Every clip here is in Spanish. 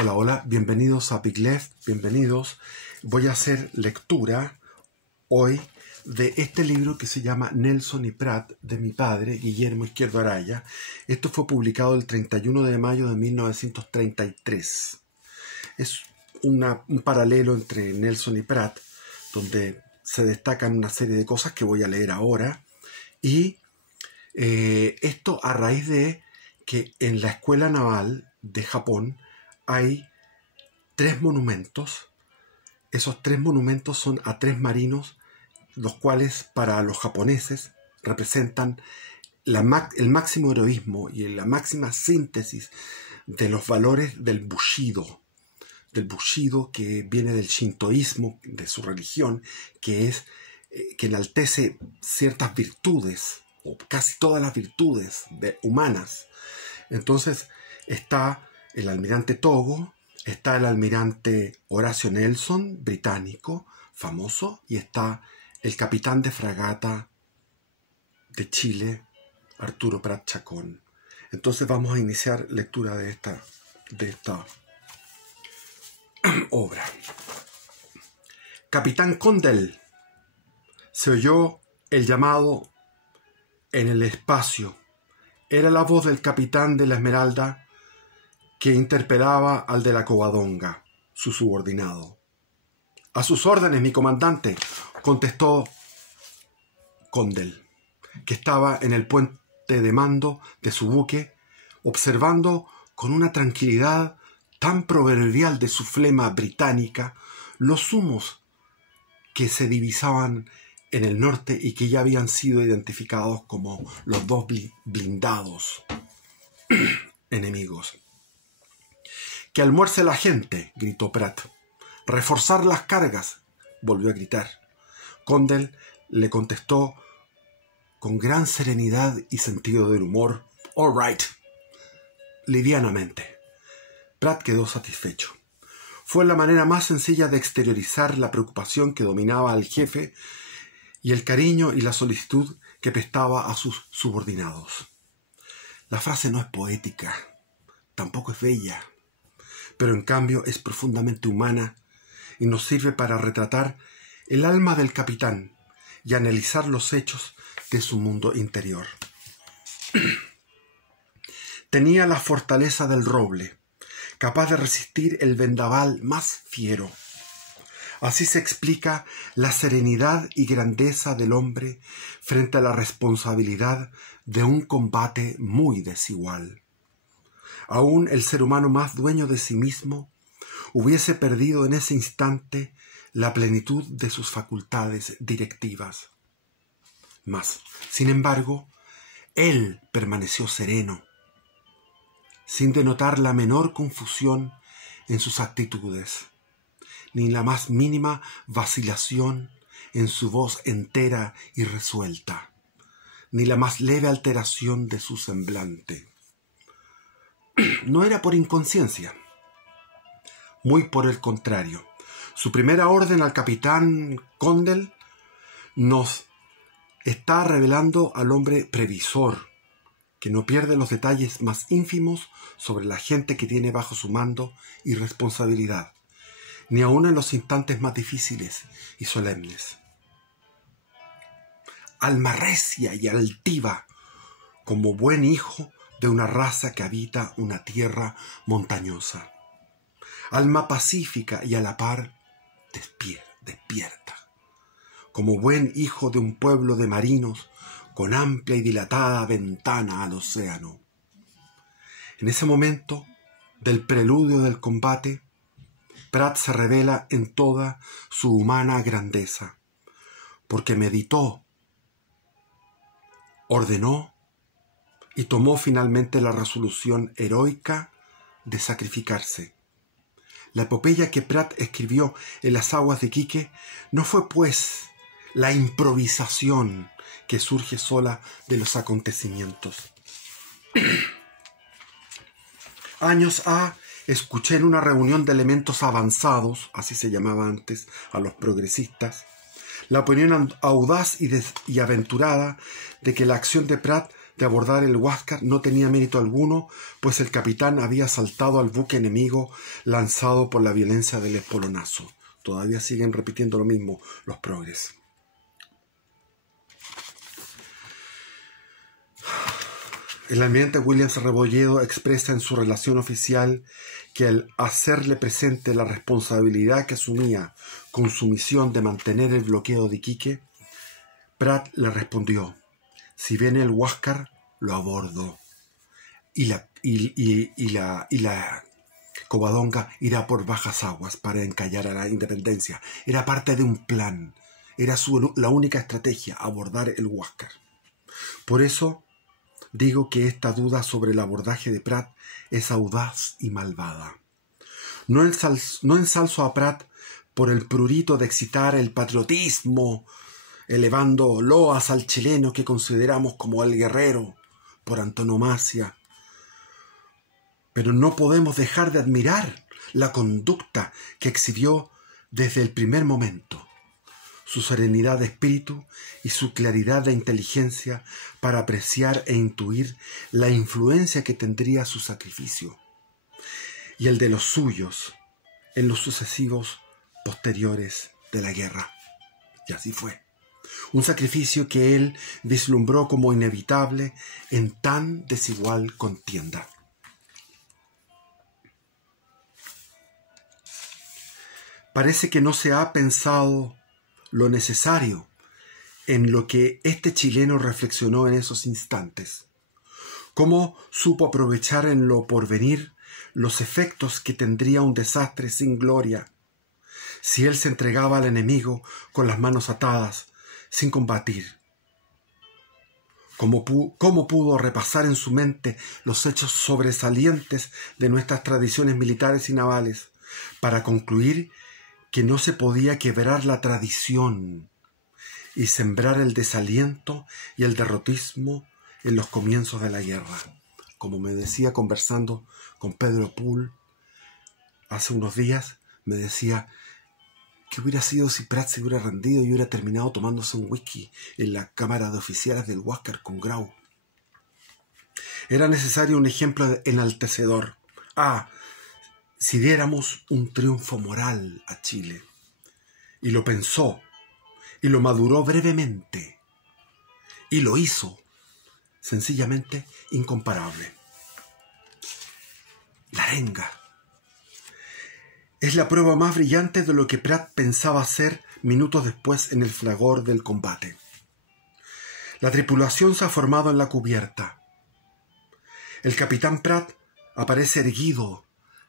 Hola, hola, bienvenidos a Piglet, bienvenidos. Voy a hacer lectura hoy de este libro que se llama Nelson y Prat, de mi padre, Guillermo Izquierdo Araya. Esto fue publicado el 31 de mayo de 1933. Es un paralelo entre Nelson y Prat, donde se destacan una serie de cosas que voy a leer ahora. Y esto a raíz de que en la Escuela Naval de Japón hay 3 monumentos. Esos 3 monumentos son a 3 marinos, los cuales para los japoneses representan el máximo heroísmo y la máxima síntesis de los valores del Bushido que viene del shintoísmo, de su religión, que enaltece ciertas virtudes, o casi todas las virtudes humanas. Entonces está el almirante Togo, está el almirante Horacio Nelson, británico, famoso, y está el capitán de fragata de Chile, Arturo Prat Chacón. Entonces vamos a iniciar lectura de esta obra. Capitán Condell. Se oyó el llamado en el espacio. Era la voz del capitán de la Esmeralda que interpelaba al de la Covadonga, su subordinado. «A sus órdenes, mi comandante», contestó Condell, que estaba en el puente de mando de su buque, observando con una tranquilidad tan proverbial de su flema británica los humos que se divisaban en el norte y que ya habían sido identificados como los 2 blindados enemigos. «Que almuerce la gente», gritó Prat. «Reforzar las cargas», volvió a gritar. Condell le contestó con gran serenidad y sentido del humor: «All right», livianamente. Prat quedó satisfecho. Fue la manera más sencilla de exteriorizar la preocupación que dominaba al jefe y el cariño y la solicitud que prestaba a sus subordinados. La frase no es poética, tampoco es bella, pero en cambio es profundamente humana y nos sirve para retratar el alma del capitán y analizar los hechos de su mundo interior. Tenía la fortaleza del roble, capaz de resistir el vendaval más fiero. Así se explica la serenidad y grandeza del hombre frente a la responsabilidad de un combate muy desigual. Aún el ser humano más dueño de sí mismo hubiese perdido en ese instante la plenitud de sus facultades directivas. Mas, sin embargo, él permaneció sereno, sin denotar la menor confusión en sus actitudes, ni la más mínima vacilación en su voz entera y resuelta, ni la más leve alteración de su semblante. No era por inconsciencia, muy por el contrario. Su primera orden al capitán Condell nos está revelando al hombre previsor, que no pierde los detalles más ínfimos sobre la gente que tiene bajo su mando y responsabilidad, ni aun en los instantes más difíciles y solemnes. Alma recia y altiva, como buen hijo de una raza que habita una tierra montañosa. Alma pacífica y a la par despierta, como buen hijo de un pueblo de marinos con amplia y dilatada ventana al océano. En ese momento del preludio del combate, Prat se revela en toda su humana grandeza, porque meditó, ordenó y tomó finalmente la resolución heroica de sacrificarse. La epopeya que Prat escribió en las aguas de Iquique no fue, pues, la improvisación que surge sola de los acontecimientos. Años escuché en una reunión de elementos avanzados, así se llamaba antes a los progresistas, la opinión audaz y aventurada de que la acción de Prat de abordar el Huáscar no tenía mérito alguno, pues el capitán había asaltado al buque enemigo lanzado por la violencia del espolonazo. Todavía siguen repitiendo lo mismo los progres. El almirante Williams Rebolledo expresa en su relación oficial que al hacerle presente la responsabilidad que asumía con su misión de mantener el bloqueo de Iquique, Prat le respondió: si viene el Huáscar, lo abordo, y la Covadonga irá por bajas aguas para encallar a la Independencia. Era parte de un plan, era la única estrategia, abordar el Huáscar. Por eso digo que esta duda sobre el abordaje de Prat es audaz y malvada. No ensalzo a Prat por el prurito de excitar el patriotismo, elevando loas al chileno que consideramos como el guerrero por antonomasia. Pero no podemos dejar de admirar la conducta que exhibió desde el primer momento, su serenidad de espíritu y su claridad de inteligencia para apreciar e intuir la influencia que tendría su sacrificio y el de los suyos en los sucesivos posteriores de la guerra. Y así fue. Un sacrificio que él vislumbró como inevitable en tan desigual contienda. Parece que no se ha pensado lo necesario en lo que este chileno reflexionó en esos instantes. Cómo supo aprovechar en lo porvenir los efectos que tendría un desastre sin gloria si él se entregaba al enemigo con las manos atadas, sin combatir. Cómo pudo repasar en su mente los hechos sobresalientes de nuestras tradiciones militares y navales para concluir que no se podía quebrar la tradición y sembrar el desaliento y el derrotismo en los comienzos de la guerra. Como me decía conversando con Pedro Pool hace unos días, me decía: ¿qué hubiera sido si Prat se hubiera rendido y hubiera terminado tomándose un whisky en la cámara de oficiales del Huáscar con Grau? Era necesario un ejemplo enaltecedor. Si diéramos un triunfo moral a Chile. Y lo pensó, y lo maduró brevemente, y lo hizo, sencillamente incomparable. La arenga es la prueba más brillante de lo que Prat pensaba hacer minutos después en el fragor del combate. La tripulación se ha formado en la cubierta. El capitán Prat aparece erguido,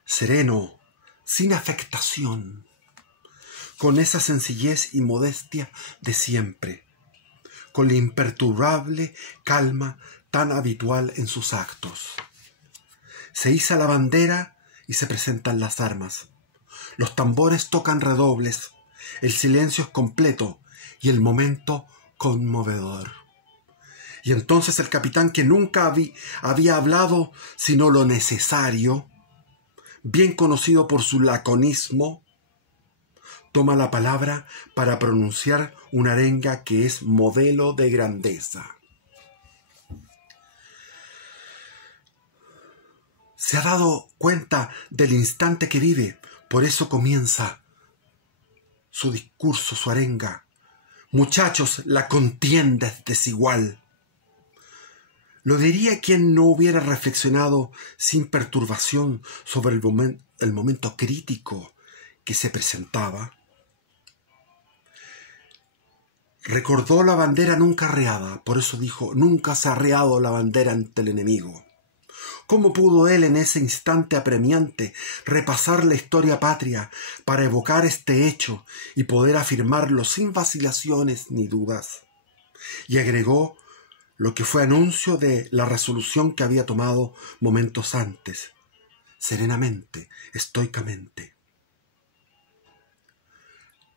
sereno, sin afectación, con esa sencillez y modestia de siempre, con la imperturbable calma tan habitual en sus actos. Se iza la bandera y se presentan las armas. Los tambores tocan redobles, el silencio es completo y el momento conmovedor. Y entonces el capitán, que nunca había hablado sino lo necesario, bien conocido por su laconismo, toma la palabra para pronunciar una arenga que es modelo de grandeza. Se ha dado cuenta del instante que vive, por eso comienza su discurso, su arenga. Muchachos, la contienda es desigual. Lo diría quien no hubiera reflexionado sin perturbación sobre el momento crítico que se presentaba. Recordó la bandera nunca arreada, por eso dijo: nunca se ha arreado la bandera ante el enemigo. ¿Cómo pudo él en ese instante apremiante repasar la historia patria para evocar este hecho y poder afirmarlo sin vacilaciones ni dudas? Y agregó lo que fue anuncio de la resolución que había tomado momentos antes, serenamente, estoicamente.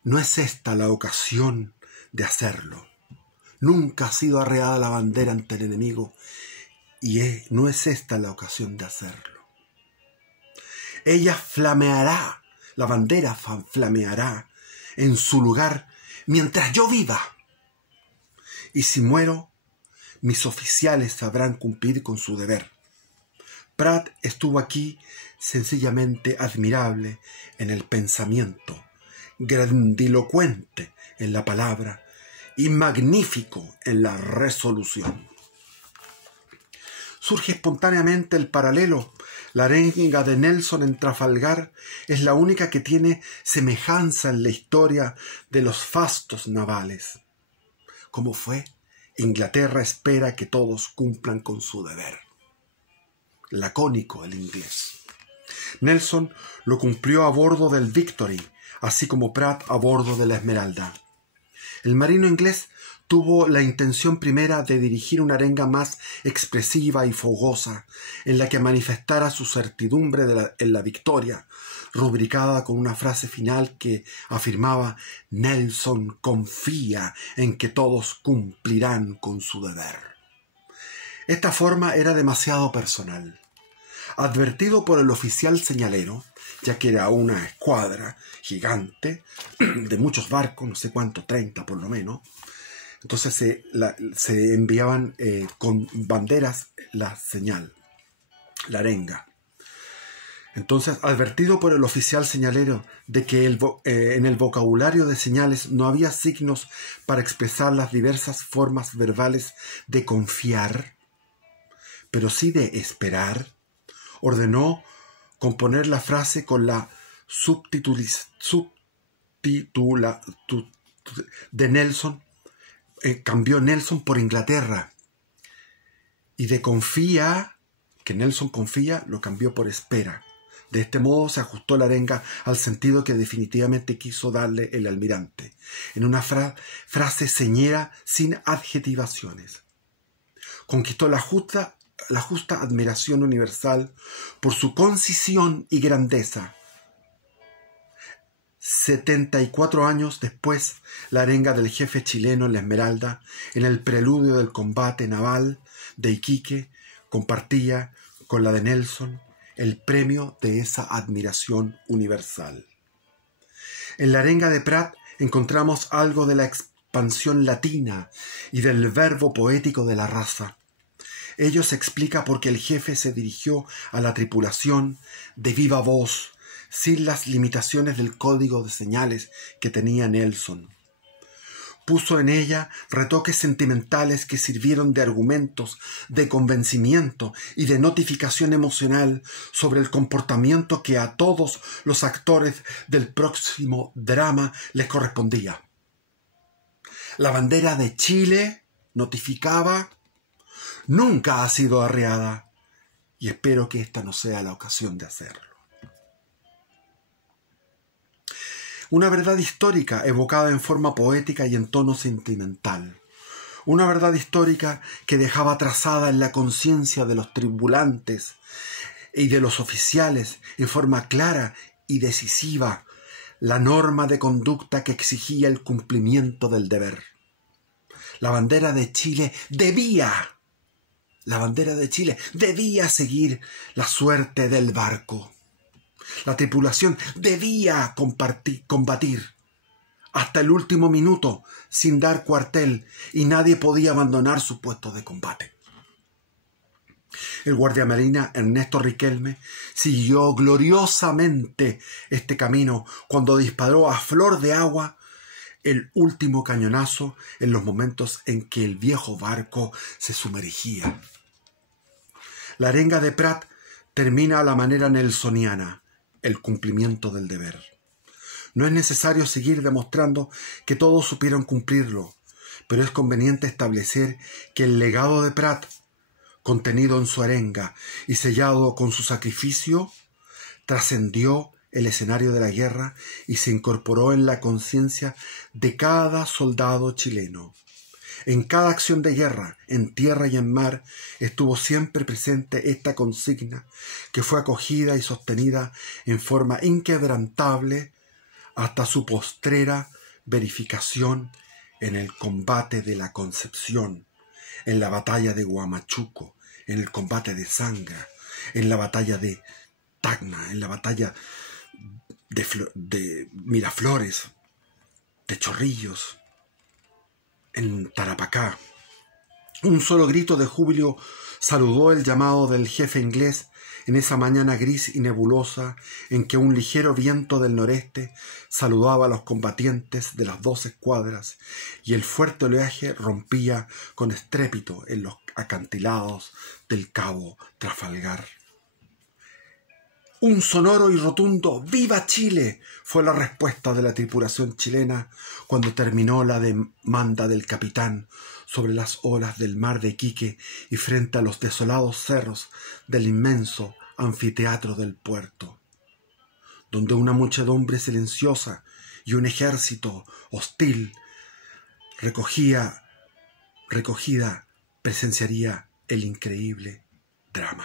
No es esta la ocasión de hacerlo. Nunca ha sido arreada la bandera ante el enemigo y no es esta la ocasión de hacerlo. Ella flameará, la bandera flameará en su lugar mientras yo viva. Y si muero, mis oficiales sabrán cumplir con su deber. Prat estuvo aquí sencillamente admirable en el pensamiento, grandilocuente en la palabra y magnífico en la resolución. Surge espontáneamente el paralelo. La arenga de Nelson en Trafalgar es la única que tiene semejanza en la historia de los fastos navales. ¿Cómo fue? Inglaterra espera que todos cumplan con su deber. Lacónico el inglés. Nelson lo cumplió a bordo del Victory, así como Pratt a bordo de la Esmeralda. El marino inglés tuvo la intención primera de dirigir una arenga más expresiva y fogosa, en la que manifestara su certidumbre en la victoria, rubricada con una frase final que afirmaba: «Nelson confía en que todos cumplirán con su deber». Esta forma era demasiado personal. Advertido por el oficial señalero, ya que era una escuadra gigante de muchos barcos, no sé cuánto, 30 por lo menos, entonces se enviaban con banderas la señal, la arenga. Entonces, advertido por el oficial señalero de que en el vocabulario de señales no había signos para expresar las diversas formas verbales de confiar, pero sí de esperar, ordenó componer la frase con la de Nelson. Cambió Nelson por Inglaterra, y de confía, que Nelson confía, lo cambió por espera. De este modo se ajustó la arenga al sentido que definitivamente quiso darle el almirante, en una frase señera sin adjetivaciones. Conquistó la justa admiración universal por su concisión y grandeza. 74 años después, la arenga del jefe chileno en la Esmeralda, en el preludio del combate naval de Iquique, compartía con la de Nelson el premio de esa admiración universal. En la arenga de Pratt encontramos algo de la expansión latina y del verbo poético de la raza. Ello se explica porque el jefe se dirigió a la tripulación de viva voz, sin las limitaciones del código de señales que tenía Nelson. Puso en ella retoques sentimentales que sirvieron de argumentos, de convencimiento y de notificación emocional sobre el comportamiento que a todos los actores del próximo drama les correspondía. La bandera de Chile notificaba: «Nunca ha sido arriada, y espero que esta no sea la ocasión de hacerlo». Una verdad histórica evocada en forma poética y en tono sentimental. Una verdad histórica que dejaba trazada en la conciencia de los tripulantes y de los oficiales en forma clara y decisiva la norma de conducta que exigía el cumplimiento del deber. La bandera de Chile debía seguir la suerte del barco. La tripulación debía combatir hasta el último minuto sin dar cuartel, y nadie podía abandonar su puesto de combate. El guardiamarina Ernesto Riquelme siguió gloriosamente este camino cuando disparó a flor de agua el último cañonazo en los momentos en que el viejo barco se sumergía. La arenga de Pratt termina a la manera nelsoniana: el cumplimiento del deber. No es necesario seguir demostrando que todos supieron cumplirlo, pero es conveniente establecer que el legado de Pratt, contenido en su arenga y sellado con su sacrificio, trascendió el escenario de la guerra y se incorporó en la conciencia de cada soldado chileno. En cada acción de guerra, en tierra y en mar, estuvo siempre presente esta consigna, que fue acogida y sostenida en forma inquebrantable hasta su postrera verificación en el combate de la Concepción, en la batalla de Huamachuco, en el combate de Sangra, en la batalla de Tacna, en la batalla de Miraflores, de Chorrillos, en Tarapacá, Un solo grito de júbilo saludó el llamado del jefe inglés en esa mañana gris y nebulosa en que un ligero viento del noreste saludaba a los combatientes de las 2 escuadras y el fuerte oleaje rompía con estrépito en los acantilados del cabo Trafalgar. Un sonoro y rotundo ¡Viva Chile! Fue la respuesta de la tripulación chilena cuando terminó la demanda del capitán sobre las olas del mar de Iquique y frente a los desolados cerros del inmenso anfiteatro del puerto, donde una muchedumbre silenciosa y un ejército hostil recogida presenciaría el increíble drama.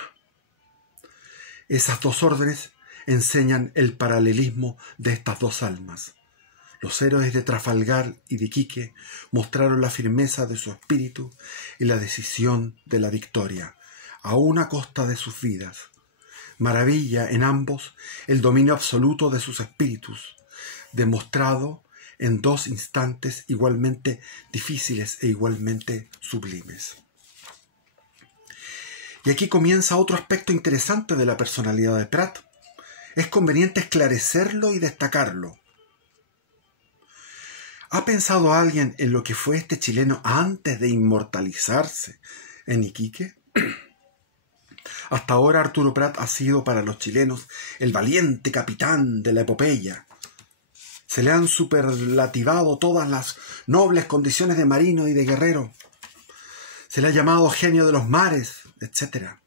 Esas 2 órdenes enseñan el paralelismo de estas 2 almas. Los héroes de Trafalgar y de Iquique mostraron la firmeza de su espíritu y la decisión de la victoria, aún a costa de sus vidas. Maravilla en ambos el dominio absoluto de sus espíritus, demostrado en 2 instantes igualmente difíciles e igualmente sublimes. Y aquí comienza otro aspecto interesante de la personalidad de Prat. Es conveniente esclarecerlo y destacarlo. ¿Ha pensado alguien en lo que fue este chileno antes de inmortalizarse en Iquique? Hasta ahora Arturo Prat ha sido para los chilenos el valiente capitán de la epopeya. Se le han superlativado todas las nobles condiciones de marino y de guerrero. Se le ha llamado genio de los mares, etc.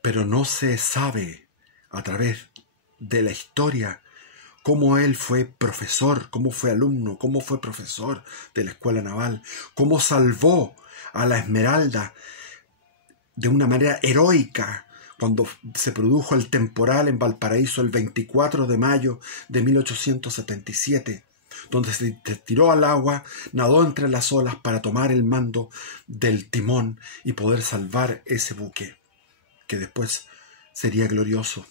Pero no se sabe a través de la historia cómo él fue profesor, cómo fue alumno, cómo fue profesor de la escuela naval, cómo salvó a la Esmeralda de una manera heroica cuando se produjo el temporal en Valparaíso el 24 de mayo de 1877, donde se tiró al agua, nadó entre las olas para tomar el mando del timón y poder salvar ese buque, que después sería glorioso.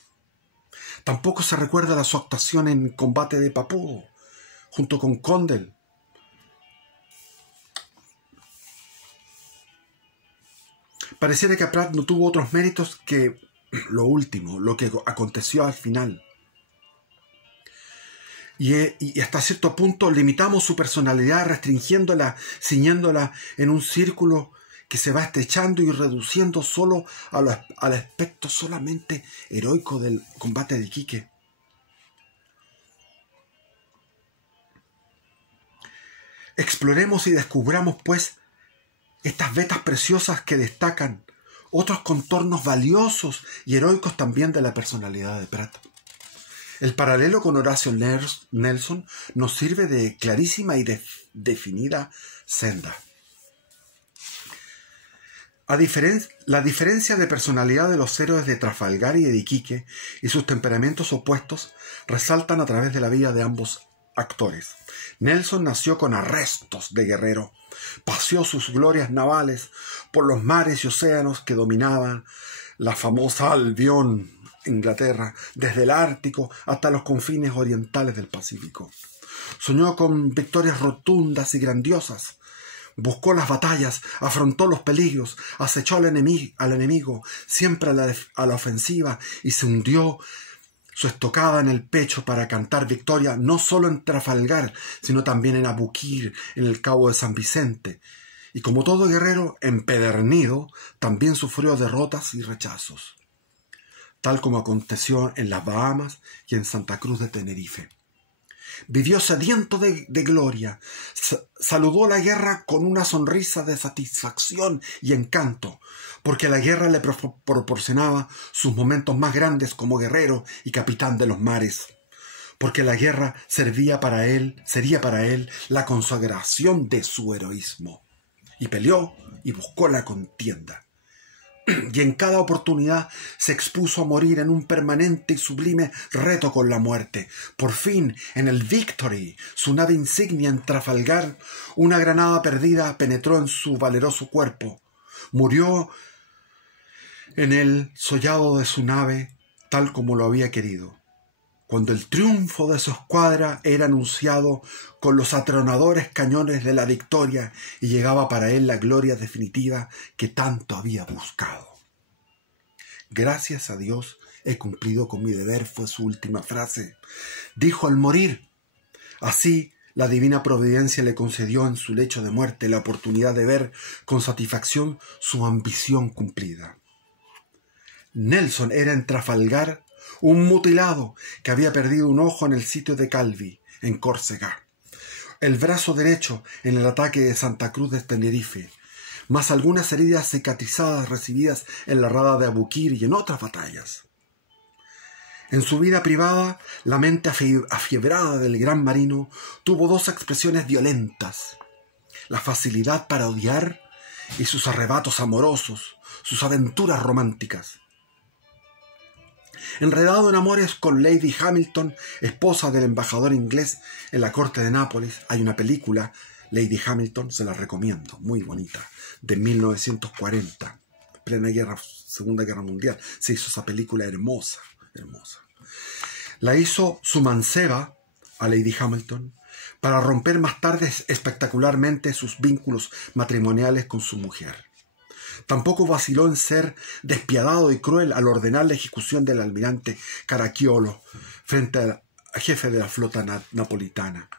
Tampoco se recuerda su actuación en combate de Papudo, junto con Condell. Pareciera que Prat no tuvo otros méritos que lo último, lo que aconteció al final. Y hasta cierto punto limitamos su personalidad restringiéndola, ciñéndola en un círculo que se va estrechando y reduciendo solo al aspecto solamente heroico del combate de Iquique. Exploremos y descubramos, pues, estas vetas preciosas que destacan otros contornos valiosos y heroicos también de la personalidad de Prat. El paralelo con Horacio Nelson nos sirve de clarísima y definida senda. La diferencia de personalidad de los héroes de Trafalgar y de Iquique y sus temperamentos opuestos resaltan a través de la vida de ambos actores. Nelson nació con arrestos de guerrero, paseó sus glorias navales por los mares y océanos que dominaban la famosa Albión, Inglaterra, desde el Ártico hasta los confines orientales del Pacífico. Soñó con victorias rotundas y grandiosas. Buscó las batallas, afrontó los peligros, acechó al enemigo siempre a la ofensiva y se hundió su estocada en el pecho para cantar victoria no solo en Trafalgar, sino también en Abuquir, en el Cabo de San Vicente. Y como todo guerrero empedernido, también sufrió derrotas y rechazos, tal como aconteció en las Bahamas y en Santa Cruz de Tenerife. Vivió sediento de gloria, saludó la guerra con una sonrisa de satisfacción y encanto, porque la guerra le proporcionaba sus momentos más grandes como guerrero y capitán de los mares, porque la guerra sería para él la consagración de su heroísmo, y peleó y buscó la contienda. Y en cada oportunidad se expuso a morir en un permanente y sublime reto con la muerte. Por fin, en el Victory, su nave insignia en Trafalgar, una granada perdida penetró en su valeroso cuerpo. Murió en el sollado de su nave tal como lo había querido. cuando el triunfo de su escuadra era anunciado con los atronadores cañones de la victoria y llegaba para él la gloria definitiva que tanto había buscado. Gracias a Dios he cumplido con mi deber, fue su última frase. Dijo al morir. Así, la divina providencia le concedió en su lecho de muerte la oportunidad de ver con satisfacción su ambición cumplida. Nelson era en Trafalgar un mutilado que había perdido un ojo en el sitio de Calvi, en Córcega, el brazo derecho en el ataque de Santa Cruz de Tenerife, más algunas heridas cicatrizadas recibidas en la rada de Abukir y en otras batallas. En su vida privada, la mente afiebrada del gran marino tuvo dos expresiones violentas: la facilidad para odiar y sus arrebatos amorosos, sus aventuras románticas. Enredado en amores con Lady Hamilton, esposa del embajador inglés en la corte de Nápoles, hay una película, Lady Hamilton, se la recomiendo, muy bonita, de 1940, plena Segunda Guerra Mundial. Se hizo esa película hermosa, hermosa. La hizo su manceba a Lady Hamilton para romper más tarde espectacularmente sus vínculos matrimoniales con su mujer. Tampoco vaciló en ser despiadado y cruel al ordenar la ejecución del almirante Caracciolo frente al jefe de la flota napolitana.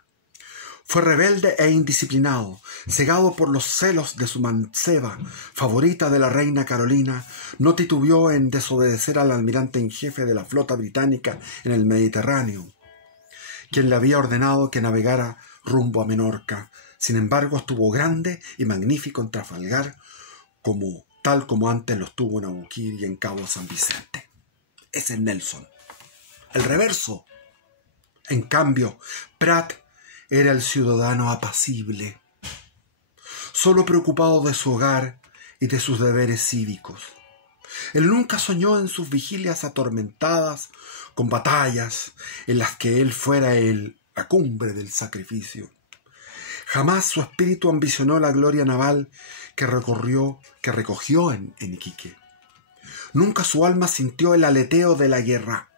Fue rebelde e indisciplinado, cegado por los celos de su manceba, favorita de la reina Carolina. No titubeó en desobedecer al almirante en jefe de la flota británica en el Mediterráneo, quien le había ordenado que navegara rumbo a Menorca. Sin embargo, estuvo grande y magnífico en Trafalgar, tal como antes lo estuvo en Abukir y en Cabo San Vicente. Ese es Nelson. El reverso. En cambio, Pratt era el ciudadano apacible, solo preocupado de su hogar y de sus deberes cívicos. Él nunca soñó en sus vigilias atormentadas con batallas en las que él fuera la cumbre del sacrificio. Jamás su espíritu ambicionó la gloria naval que recogió en Iquique. Nunca su alma sintió el aleteo de la guerra.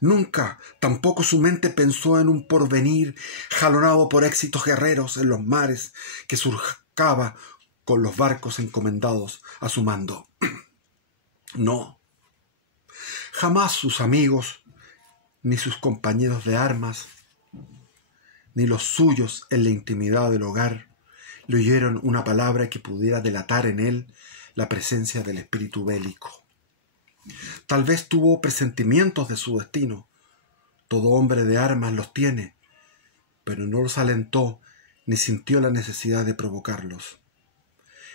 Nunca tampoco su mente pensó en un porvenir jalonado por éxitos guerreros en los mares que surcaba con los barcos encomendados a su mando. No. Jamás sus amigos, ni sus compañeros de armas, ni los suyos en la intimidad del hogar, le oyeron una palabra que pudiera delatar en él la presencia del espíritu bélico. Tal vez tuvo presentimientos de su destino. Todo hombre de armas los tiene, pero no los alentó ni sintió la necesidad de provocarlos.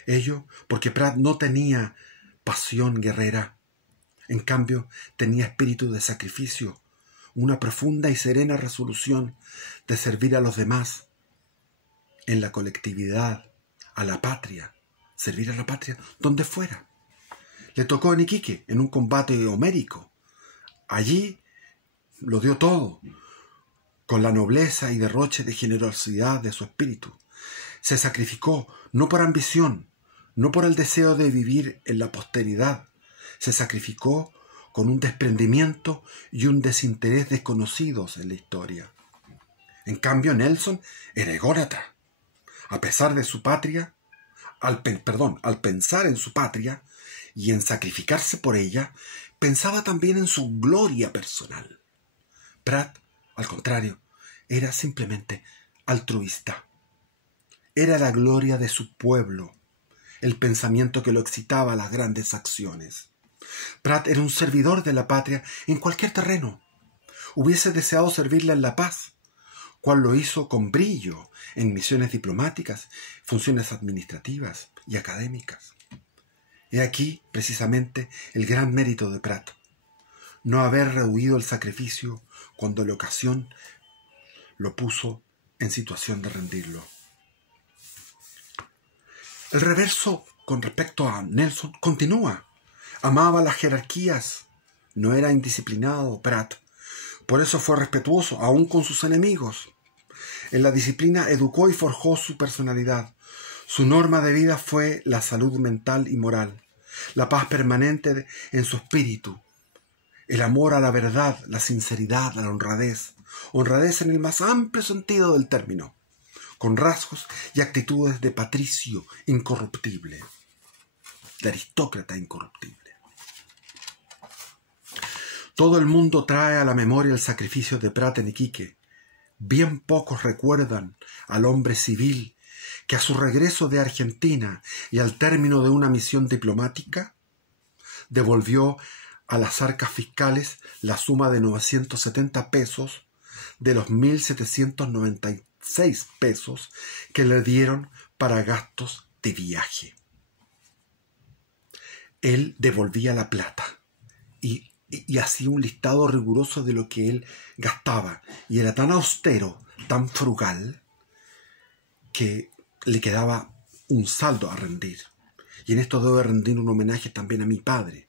Ello porque Pratt no tenía pasión guerrera. En cambio, tenía espíritu de sacrificio, una profunda y serena resolución de servir a los demás en la colectividad, a la patria, servir a la patria donde fuera. Le tocó en Iquique, en un combate homérico. Allí lo dio todo, con la nobleza y derroche de generosidad de su espíritu. Se sacrificó, no por ambición, no por el deseo de vivir en la posteridad. Se sacrificó con un desprendimiento y un desinterés desconocidos en la historia. En cambio, Nelson era ególatra. A pesar de su patria, al pensar en su patria y en sacrificarse por ella, pensaba también en su gloria personal. Pratt, al contrario, era simplemente altruista. Era la gloria de su pueblo, el pensamiento que lo excitaba a las grandes acciones. Pratt era un servidor de la patria en cualquier terreno. Hubiese deseado servirla en la paz, cual lo hizo con brillo en misiones diplomáticas, funciones administrativas y académicas. He aquí, precisamente, el gran mérito de Pratt: no haber rehuido el sacrificio cuando la ocasión lo puso en situación de rendirlo. El reverso con respecto a Nelson continúa. Amaba las jerarquías, no era indisciplinado Pratt. Por eso fue respetuoso, aún con sus enemigos. En la disciplina educó y forjó su personalidad. Su norma de vida fue la salud mental y moral, la paz permanente en su espíritu, el amor a la verdad, la sinceridad, la honradez en el más amplio sentido del término, con rasgos y actitudes de patricio incorruptible, de aristócrata incorruptible. Todo el mundo trae a la memoria el sacrificio de Prat en Iquique. Bien pocos recuerdan al hombre civil que a su regreso de Argentina y al término de una misión diplomática devolvió a las arcas fiscales la suma de 970 pesos de los 1.796 pesos que le dieron para gastos de viaje. Él devolvía la plata y hacía un listado riguroso de lo que él gastaba, y era tan austero, tan frugal, que le quedaba un saldo a rendir. Y en esto debo rendir un homenaje también a mi padre,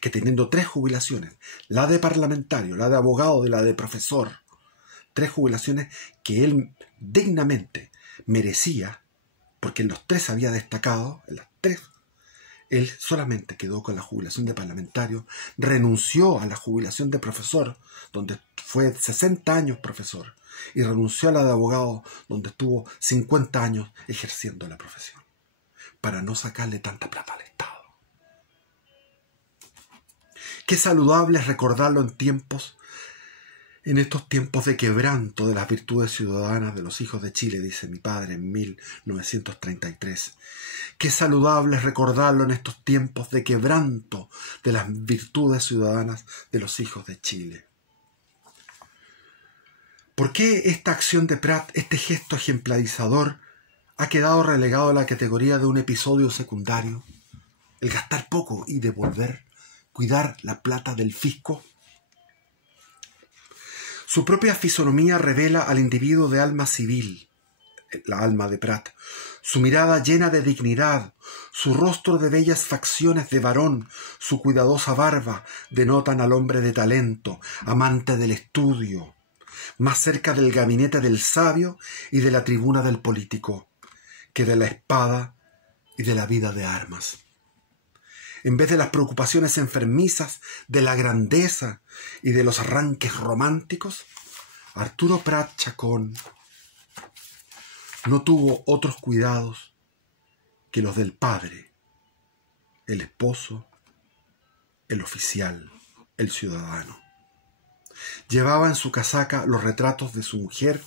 que teniendo 3 jubilaciones, la de parlamentario, la de abogado y la de profesor, 3 jubilaciones que él dignamente merecía, porque en los 3 había destacado, en las 3, él solamente quedó con la jubilación de parlamentario, renunció a la jubilación de profesor, donde fue 60 años profesor, y renunció a la de abogado, donde estuvo 50 años ejerciendo la profesión, para no sacarle tanta plata al Estado. Qué saludable es recordarlo en estos tiempos de quebranto de las virtudes ciudadanas de los hijos de Chile, dice mi padre en 1933. Qué saludable es recordarlo en estos tiempos de quebranto de las virtudes ciudadanas de los hijos de Chile. ¿Por qué esta acción de Prat, este gesto ejemplarizador, ha quedado relegado a la categoría de un episodio secundario? El gastar poco y devolver, cuidar la plata del fisco. Su propia fisonomía revela al individuo de alma civil, la alma de Prat, su mirada llena de dignidad, su rostro de bellas facciones de varón, su cuidadosa barba denotan al hombre de talento, amante del estudio, más cerca del gabinete del sabio y de la tribuna del político, que de la espada y de la vida de armas. En vez de las preocupaciones enfermizas de la grandeza y de los arranques románticos, Arturo Prat Chacón no tuvo otros cuidados que los del padre, el esposo, el oficial, el ciudadano. Llevaba en su casaca los retratos de su mujer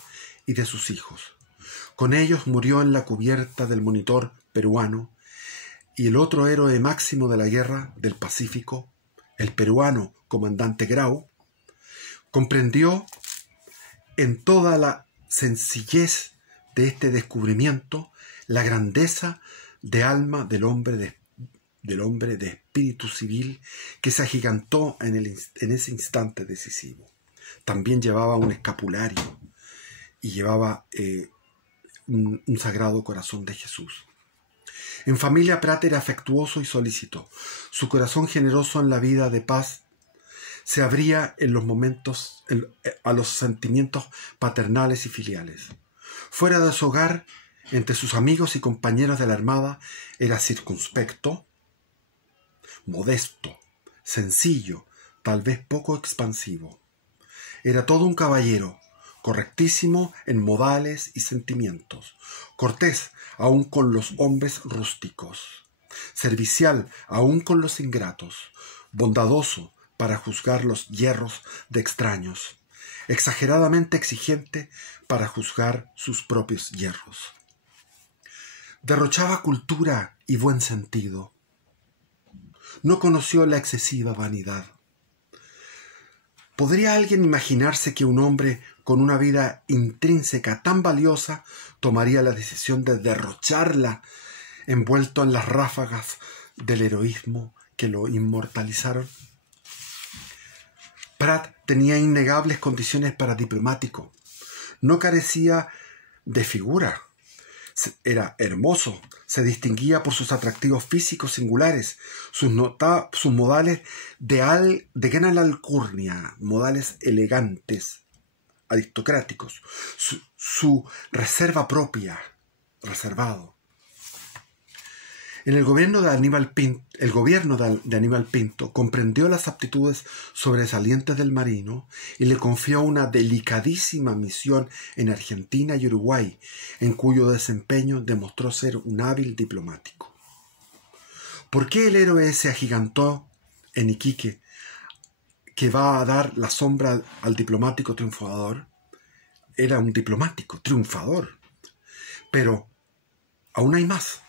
y de sus hijos. Con ellos murió en la cubierta del Monitor peruano, y el otro héroe máximo de la guerra del Pacífico, el peruano comandante Grau, comprendió en toda la sencillez de este descubrimiento la grandeza de alma del hombre de espíritu civil que se agigantó en ese instante decisivo. También llevaba un escapulario y llevaba un sagrado corazón de Jesús. En familia, Prat era afectuoso y solícito. Su corazón generoso en la vida de paz se abría en los momentos a los sentimientos paternales y filiales. Fuera de su hogar, entre sus amigos y compañeros de la Armada, era circunspecto, modesto, sencillo, tal vez poco expansivo. Era todo un caballero, correctísimo en modales y sentimientos, cortés aun con los hombres rústicos, servicial aun con los ingratos, bondadoso para juzgar los yerros de extraños, exageradamente exigente para juzgar sus propios yerros. Derrochaba cultura y buen sentido. No conoció la excesiva vanidad. ¿Podría alguien imaginarse que un hombre con una vida intrínseca tan valiosa tomaría la decisión de derrocharla envuelto en las ráfagas del heroísmo que lo inmortalizaron? Prat tenía innegables condiciones para diplomático. No carecía de figura. Era hermoso, se distinguía por sus atractivos físicos singulares, sus modales de gran alcurnia, modales elegantes, aristocráticos, su reserva propia, reservado. En el gobierno de Aníbal Pinto comprendió las aptitudes sobresalientes del marino y le confió una delicadísima misión en Argentina y Uruguay, en cuyo desempeño demostró ser un hábil diplomático. ¿Por qué el héroe se agigantó en Iquique, que va a dar la sombra al diplomático triunfador? Era un diplomático triunfador. Pero aún hay más.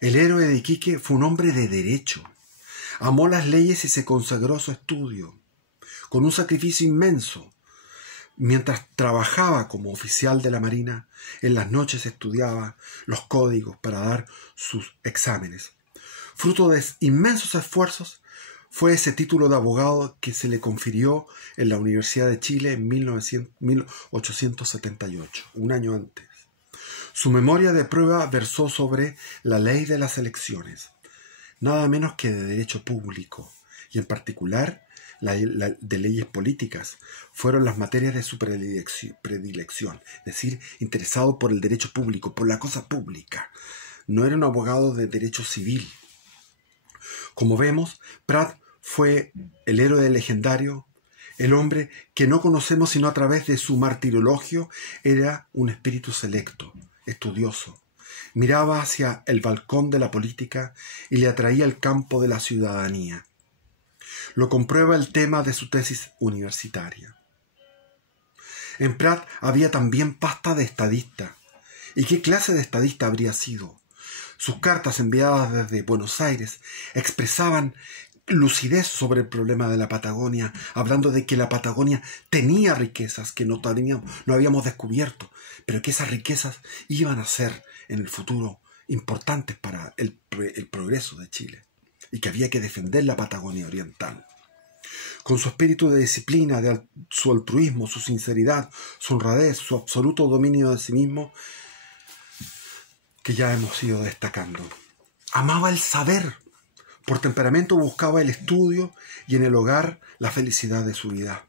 El héroe de Iquique fue un hombre de derecho. Amó las leyes y se consagró a su estudio, con un sacrificio inmenso. Mientras trabajaba como oficial de la Marina, en las noches estudiaba los códigos para dar sus exámenes. Fruto de inmensos esfuerzos fue ese título de abogado que se le confirió en la Universidad de Chile en 1878, un año antes. Su memoria de prueba versó sobre la ley de las elecciones, nada menos que de derecho público, y en particular de leyes políticas. Fueron las materias de su predilección, es decir, interesado por el derecho público, por la cosa pública. No era un abogado de derecho civil. Como vemos, Prat fue el héroe legendario, el hombre que no conocemos sino a través de su martirologio. Era un espíritu selecto, estudioso. Miraba hacia el balcón de la política y le atraía el campo de la ciudadanía. Lo comprueba el tema de su tesis universitaria. En Prat había también pasta de estadista. ¿Y qué clase de estadista habría sido? Sus cartas enviadas desde Buenos Aires expresaban lucidez sobre el problema de la Patagonia, hablando de que la Patagonia tenía riquezas que no habíamos descubierto, pero que esas riquezas iban a ser en el futuro importantes para el progreso de Chile, y que había que defender la Patagonia oriental. Con su espíritu de disciplina, su altruismo, su sinceridad, su honradez, su absoluto dominio de sí mismo, que ya hemos ido destacando. Amaba el saber. Por temperamento buscaba el estudio y en el hogar la felicidad de su vida.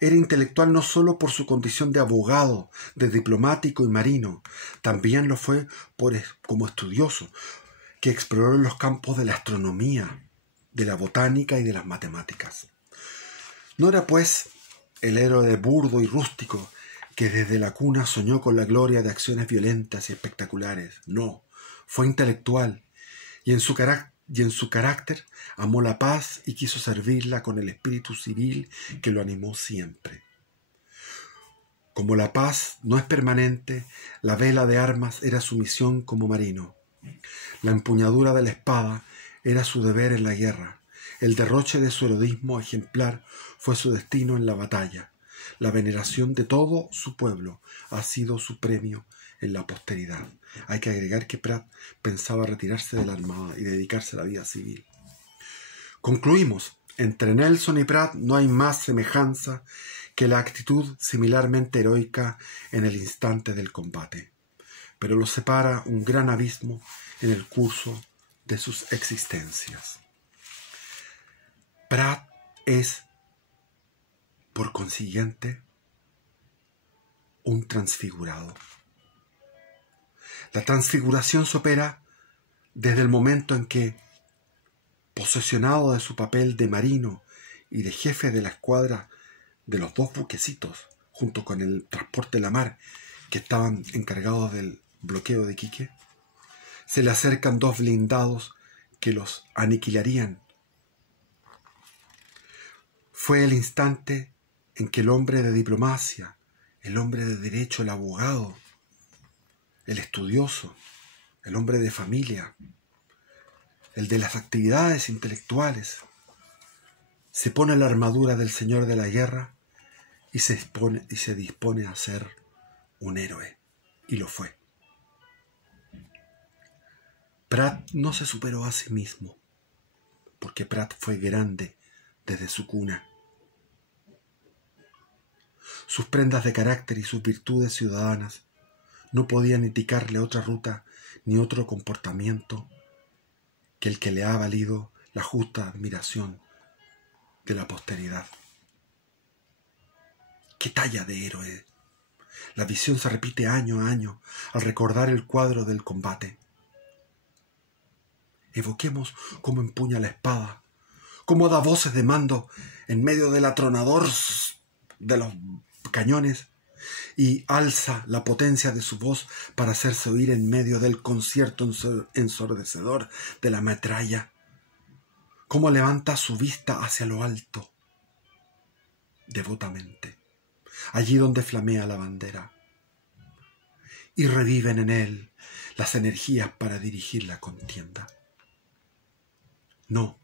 Era intelectual no solo por su condición de abogado, de diplomático y marino, también lo fue como estudioso, que exploró los campos de la astronomía, de la botánica y de las matemáticas. No era, pues, el héroe burdo y rústico que desde la cuna soñó con la gloria de acciones violentas y espectaculares. No, fue intelectual y en su carácter amó la paz y quiso servirla con el espíritu civil que lo animó siempre. Como la paz no es permanente, la vela de armas era su misión como marino. La empuñadura de la espada era su deber en la guerra. El derroche de su heroísmo ejemplar fue su destino en la batalla. La veneración de todo su pueblo ha sido su premio en la posteridad. Hay que agregar que Prat pensaba retirarse de la armada y dedicarse a la vida civil. Concluimos. Entre Nelson y Prat no hay más semejanza que la actitud similarmente heroica en el instante del combate. Pero los separa un gran abismo en el curso de sus existencias. Prat es, por consiguiente, un transfigurado. La transfiguración se opera desde el momento en que, posesionado de su papel de marino y de jefe de la escuadra de los dos buquecitos, junto con el transporte de la mar, que estaban encargados del bloqueo de Iquique, se le acercan dos blindados que los aniquilarían. Fue el instante en que el hombre de diplomacia, el hombre de derecho, el abogado, el estudioso, el hombre de familia, el de las actividades intelectuales, se pone la armadura del señor de la guerra y se dispone a ser un héroe. Y lo fue. Prat no se superó a sí mismo, porque Prat fue grande desde su cuna. Sus prendas de carácter y sus virtudes ciudadanas no podían indicarle otra ruta ni otro comportamiento que el que le ha valido la justa admiración de la posteridad. ¡Qué talla de héroe! La visión se repite año a año al recordar el cuadro del combate. Evoquemos cómo empuña la espada, cómo da voces de mando en medio del atronador de los cañones y alza la potencia de su voz para hacerse oír en medio del concierto ensordecedor de la metralla. Cómo levanta su vista hacia lo alto, devotamente, allí donde flamea la bandera, y reviven en él las energías para dirigir la contienda. No,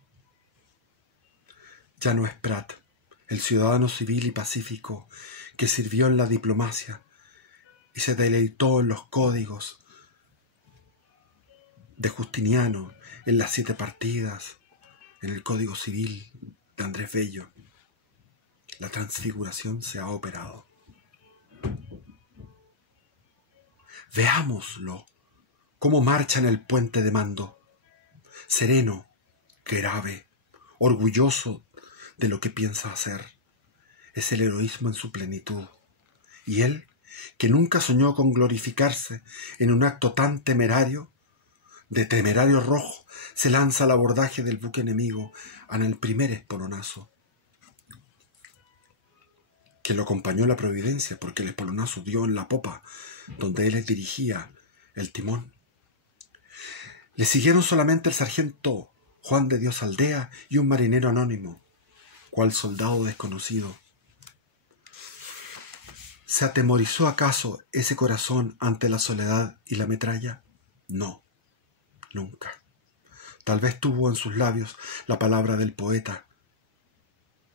ya no es Prat, el ciudadano civil y pacífico que sirvió en la diplomacia y se deleitó en los códigos de Justiniano, en las 7 partidas, en el Código Civil de Andrés Bello. La transfiguración se ha operado. Veámoslo, cómo marcha en el puente de mando, sereno, grave, orgulloso de lo que piensa hacer. Es el heroísmo en su plenitud. Y él, que nunca soñó con glorificarse en un acto tan temerario, de temerario rojo, se lanza al abordaje del buque enemigo en el primer espolonazo, que lo acompañó la providencia, porque el espolonazo dio en la popa, donde él dirigía el timón. Le siguieron solamente el sargento Juan de Dios Aldea y un marinero anónimo, cual soldado desconocido. ¿Se atemorizó acaso ese corazón ante la soledad y la metralla? No, nunca. Tal vez tuvo en sus labios la palabra del poeta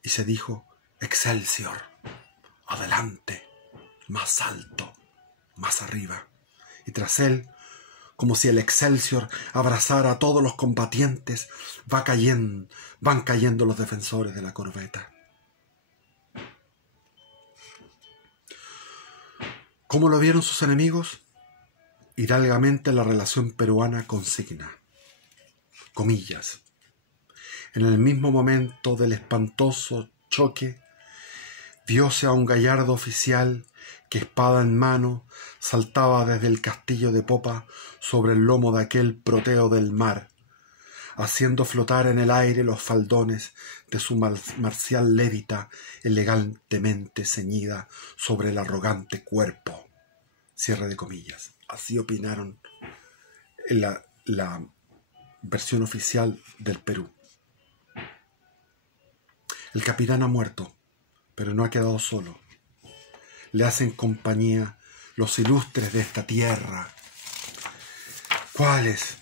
y se dijo: Excelsior, adelante, más alto, más arriba. Y tras él, como si el Excelsior abrazara a todos los combatientes, van cayendo los defensores de la corbeta. ¿Cómo lo vieron sus enemigos? Hidalgamente la relación peruana consigna, comillas, en el mismo momento del espantoso choque, vióse a un gallardo oficial que, espada en mano, saltaba desde el castillo de popa sobre el lomo de aquel Proteo del mar, haciendo flotar en el aire los faldones de su marcial lévita elegantemente ceñida sobre el arrogante cuerpo. Cierre de comillas. Así opinaron en la versión oficial del Perú. El capitán ha muerto, pero no ha quedado solo. Le hacen compañía los ilustres de esta tierra. ¿Cuáles?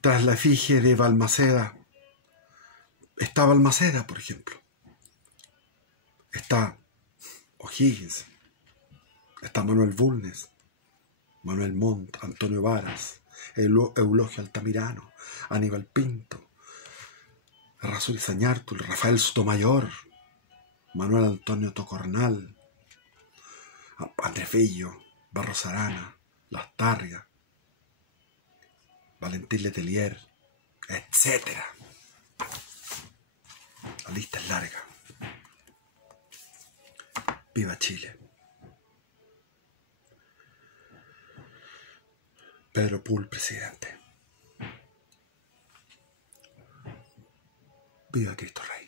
Tras la efigie de Balmaceda está Balmaceda, por ejemplo. Está O'Higgins. Está Manuel Bulnes, Manuel Montt, Antonio Varas, Eulogio Altamirano, Aníbal Pinto, Errázuriz Zañártul, Rafael Sotomayor, Manuel Antonio Tocornal, Andrés Bello, Barros Arana, Lastarria, Valentín Letelier, etc. La lista es larga. Viva Chile. Pedro Pool, presidente. Viva Cristo Rey.